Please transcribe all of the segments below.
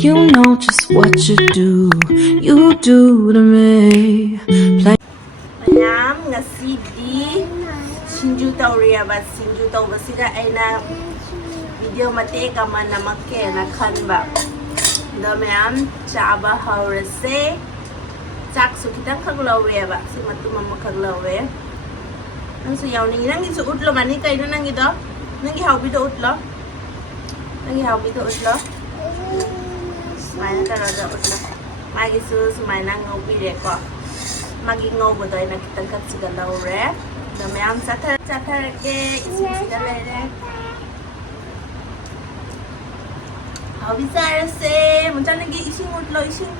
You know just what you do to me. Mayam, ngasidi sinju tawriya ba sinju tawbasiga ay na video mate ka man na makke na khanba. Da mayam chaba haurase chak su kitang khaglawe ba si matuma makhaglawe. Nang su yaw ni nang su utlo mani kay na nang ito. Nang gihaw bito utlo. Nang gihaw bito utlo. May na talaga utlo. May gisus may nang ngopire ko. Maginggaw ko tayo nakitangkat sa galaw re. Damayam sa tarake isin sa galay re. Habi sarase. Munta lagi ising utlo ising.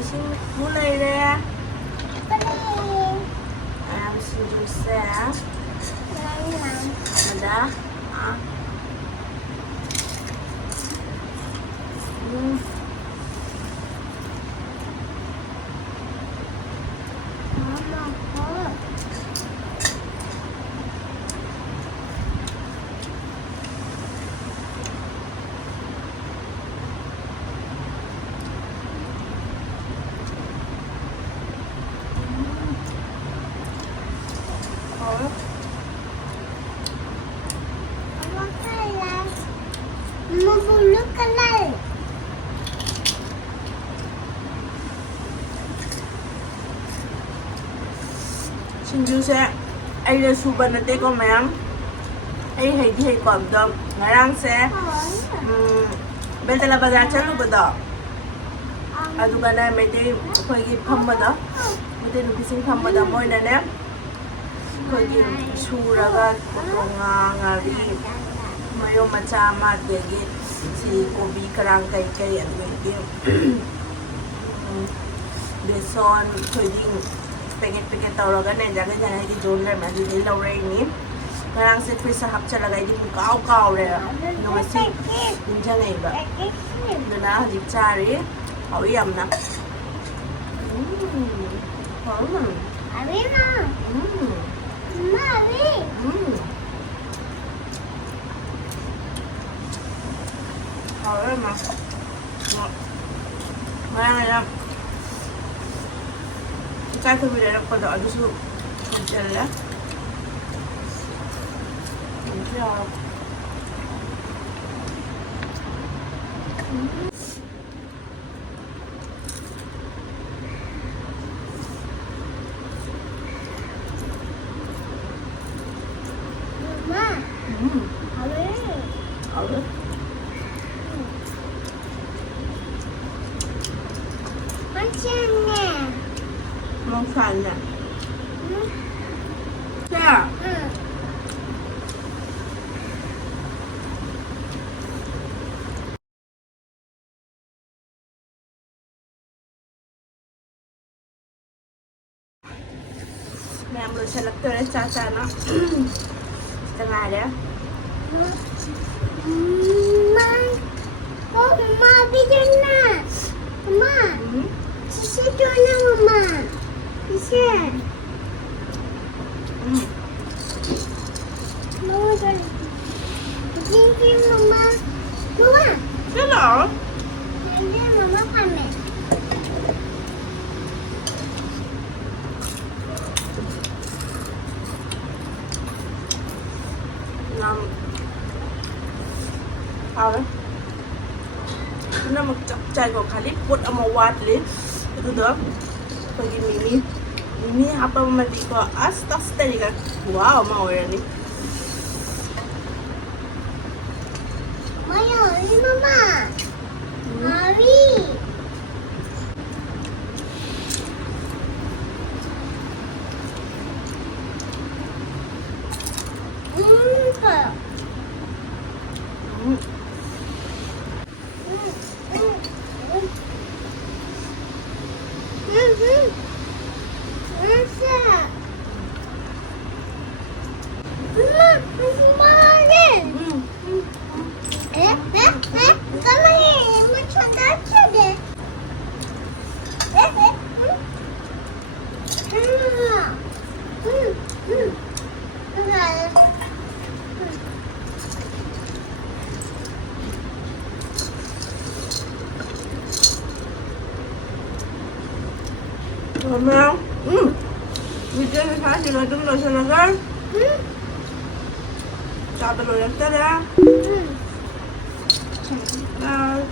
Ising mulay re. Sinju sa. Ada. Sinju sẽ ai là su ban nate ko mayam ai hay di hay kom dom ngarang sẽ bentala bazar chalu bada adu gana mete khoi gi phamada mete nu kising phamada moi na ne khoi gi suraga kotonga ngari mayo macha ma de gi si kobi karang kai kai adu gi beson khoi ding pengen tahu kan yang jaga jangan di zone lah masih di luar ini. Sekarang saya bisa hapca lagi di kau lah. Masih jangan ni ba. Dona dicari. Kau iam nak. Abi ma. Ma abi. Kau iam. Mana Kaya ko bilala ko daw ado su kutsala. Ma. Abi. Macamnya. Mong fan na. Siya. Mayam lo siya lakto rin sa na. Setengah dia. Ma. Oh, ma bikin na. Ma. Sisi tu na mama. Sisi. Mama dah. Sisi mama. Mama. Hello. Nanti mama kami. Nam. Apa? Nó một chọc chai của Khalid buat amawat le. Itu dah. Pergi Mimi apa mati ko astaghfirullah. Wow, mau ya ni. Mayo, ini mama. Mami. Kak. 그러면 이제는 사실은 좀 더 생각을 잡으러 했잖아. 응. 나